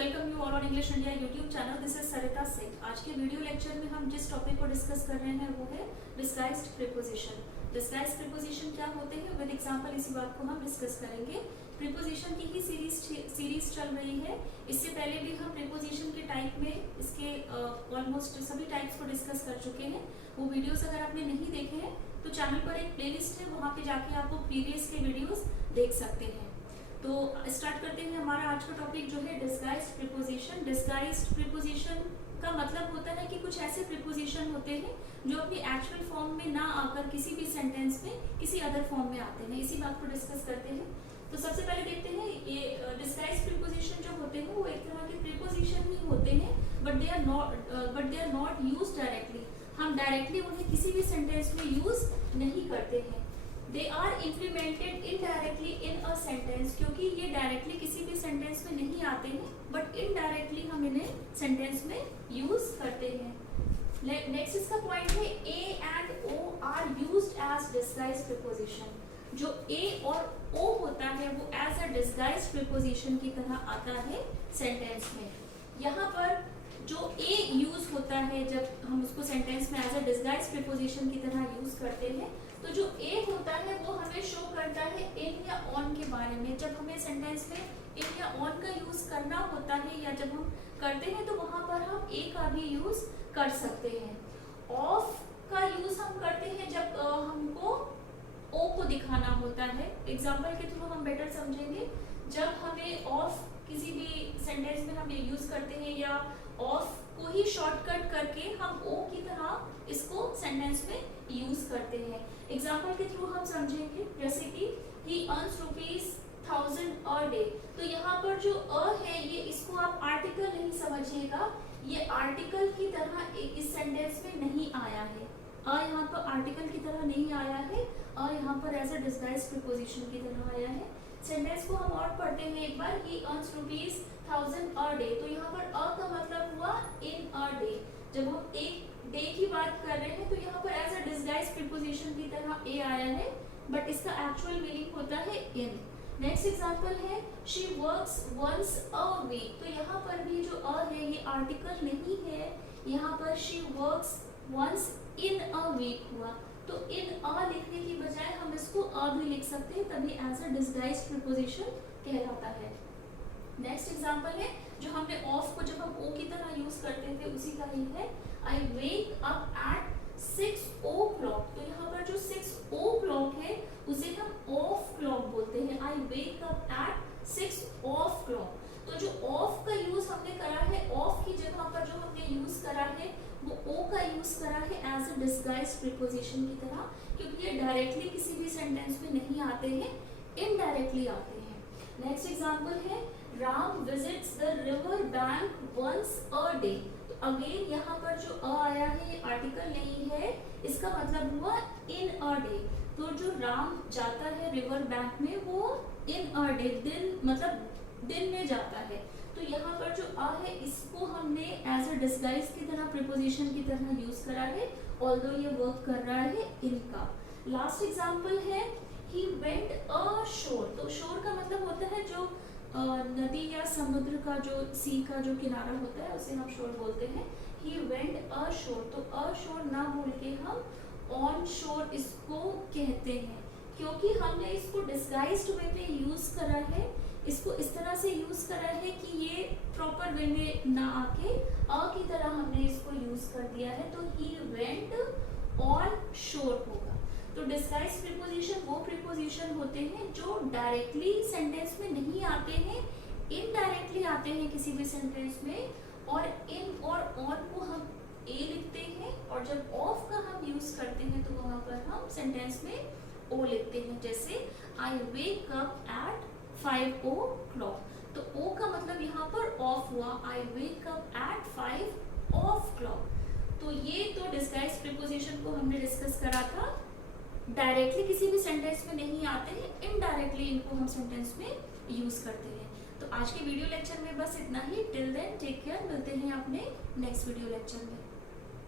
Welcome you all on English India YouTube channel. This is Sarita Singh. आज के video lecture में हम जिस टॉपिक को डिस्कस कर रहे हैं वो है डिस्गाइज्ड प्रीपोजिशन। डिस्गाइज्ड प्रीपोजिशन क्या होते हैं, विद एग्जांपल इसी बात को हम डिस्कस करेंगे। प्रीपोजिशन की ही सीरीज चल रही है। इससे पहले भी हम प्रीपोजिशन के टाइप में इसके ऑलमोस्ट सभी टाइप्स को डिस्कस कर चुके हैं। वो वीडियोस अगर आपने नहीं देखे हैं तो चैनल पर एक प्लेलिस्ट है, वहाँ पे जाके आप वो प्रीवियस के वीडियोस देख सकते हैं। तो स्टार्ट करते हैं। हमारा आज का टॉपिक जो है डिस्गाइज्ड प्रीपोजिशन। डिस्गाइज्ड प्रीपोजिशन का मतलब होता है कि कुछ ऐसे प्रीपोजिशन होते हैं जो अपनी एक्चुअल फॉर्म में ना आकर किसी भी सेंटेंस में किसी अदर फॉर्म में आते हैं। इसी बात को डिस्कस करते हैं। तो सबसे पहले देखते हैं ये डिस्गाइज्ड प्रीपोजिशन जो होते हैं वो एक तरह के प्रीपोजिशन ही होते हैं, but they are not used directly. हम डायरेक्टली उन्हें किसी भी सेंटेंस में यूज नहीं करते हैं। They are implemented indirectly in a sentence, क्योंकि ये डायरेक्टली किसी भी सेंटेंस में नहीं आते हैं, बट इनडायरेक्टली हम इन्हें सेंटेंस में यूज करते हैं। नेक्स्ट इसका पॉइंट है A and O are used as disguised preposition. जो ए और ओ होता है वो एज अ डिस्गाइज्ड प्रीपोजिशन की तरह आता है सेंटेंस में। यहाँ पर जो ए यूज होता है जब हम उसको सेंटेंस में एज अ डिस्गाइज्ड प्रीपोजिशन की तरह यूज करते हैं, तो जो ए होता है वो हमें शो करता है इन या ऑन के बारे में। जब हमें सेंटेंस में इन या ऑन का यूज करना होता है या जब हम करते हैं तो वहां पर हम ए का भी यूज कर सकते हैं। ऑफ का यूज हम करते हैं जब हमको ओ को दिखाना होता है। एग्जाम्पल के थ्रू हम बेटर समझेंगे। जब हमें ऑफ किसी भी सेंटेंस में हम ये यूज करते हैं या ऑफ को ही शॉर्टकट करके हम ओ की तरह इसको सेंटेंस में यूज करते हैं। एग्जाम्पल के थ्रू हम समझेंगे, जैसे कि ही अर्न्स ₹1000 अ डे। तो यहाँ पर जो अ है ये इसको आप आर्टिकल नहीं समझिएगा, ये आर्टिकल की तरह इस सेंटेंस में नहीं आया है। अ यहाँ पर आर्टिकल की तरह नहीं आया है, अ यहाँ पर एज अ डिस्गाइज्ड प्रीपोजिशन की तरह आया है। सेंटेंस को हम और पढ़ते हैं एक बार। ही अर्न्स ₹1000 अ डे। तो यहाँ पर अ का मतलब हुआ इन अ डे। जब हम एक डे की बात कर रहे हैं तो यहाँ पर एज अ डिस्गाइज्ड प्रीपोजिशन की तरह ए आया है, बट इसका एक्चुअल मीनिंग होता है इन। नेक्स्ट एग्जांपल है she works once a week. तो यहाँ पर भी जो अ है ये आर्टिकल नहीं है, यहाँ पर she works once in a week हुआ। तो इन अ लिखने की बजाय हम इसको अ भी लिख सकते हैं, तभी एज अ डिस्गाइज्ड प्रीपोजिशन कहलाता है। नेक्स्ट एग्जांपल है जो हमने ऑफ को जब हम ओ की तरह यूज करते थे उसी का ही है। आई वेक अप एट 6 o'clock। तो यहाँ पर जो 6 o'clock है उसे हम ऑफ क्लॉक बोलते हैं। आई वेक अप एट 6 o'clock। तो जो ऑफ का यूज हमने करा है, ऑफ की जगह पर जो हमने यूज करा है वो ओ का यूज करा है एज अ डिस्गाइज्ड प्रीपोजिशन की तरह, क्योंकि ये डायरेक्टली किसी भी सेंटेंस में नहीं आते हैं, इनडायरेक्टली आते हैं। नेक्स्ट एग्जांपल है Ram visits the river bank once a day. तो अगेन यहाँ पर जो अ आया है ये आर्टिकल नहीं है, इसका मतलब हुआ इन अ डे। तो जो राम जाता है रिवर बैंक में वो इन अ डे, दिन मतलब दिन में जाता है। तो यहाँ पर जो अ है इसको हमने एज अ डिस्गाइज की तरह प्रीपोजिशन की तरह यूज करा है, ऑल्दो ये वर्क कर रहा है इनका। लास्ट एग्जांपल है ही वेंट अ शोर। तो शोर का मतलब होता है जो नदी या समुद्र का जो सी का जो किनारा होता है उसे हम शोर बोलते हैं। ही वेंट अ शोर। तो अ शोर ना बोल के हम ऑन शोर इसको कहते हैं, क्योंकि हमने इसको डिस्गाइज्ड वे में यूज करा है। इसको इस तरह से यूज करा है कि ये प्रॉपर वे में ना आके अ की तरह हमने इसको यूज कर दिया है। तो ही वेंट ऑन शोर होगा। तो डिस्गाइज्ड प्रीपोजिशन वो प्रीपोजिशन होते हैं जो डायरेक्टली सेंटेंस में नहीं आते हैं, इनडायरेक्टली आते हैं किसी भी सेंटेंस में, और इन और ऑन को हम ए लिखते हैं, और जब ऑफ का हम यूज करते हैं तो वहां पर हम सेंटेंस में ओ लिखते हैं। जैसे आई वेक अप एट 5 o'clock। तो ओ का मतलब यहाँ पर ऑफ हुआ। आई वेक अप एट 5 o'clock। तो ये तो डिस्गाइज्ड प्रीपोजिशन को हमने डिस्कस करा था। डायरेक्टली किसी भी सेंटेंस में नहीं आते हैं, इनडायरेक्टली इनको हम सेंटेंस में यूज करते हैं। तो आज के वीडियो लेक्चर में बस इतना ही। Till then take care. मिलते हैं अपने नेक्स्ट वीडियो लेक्चर में।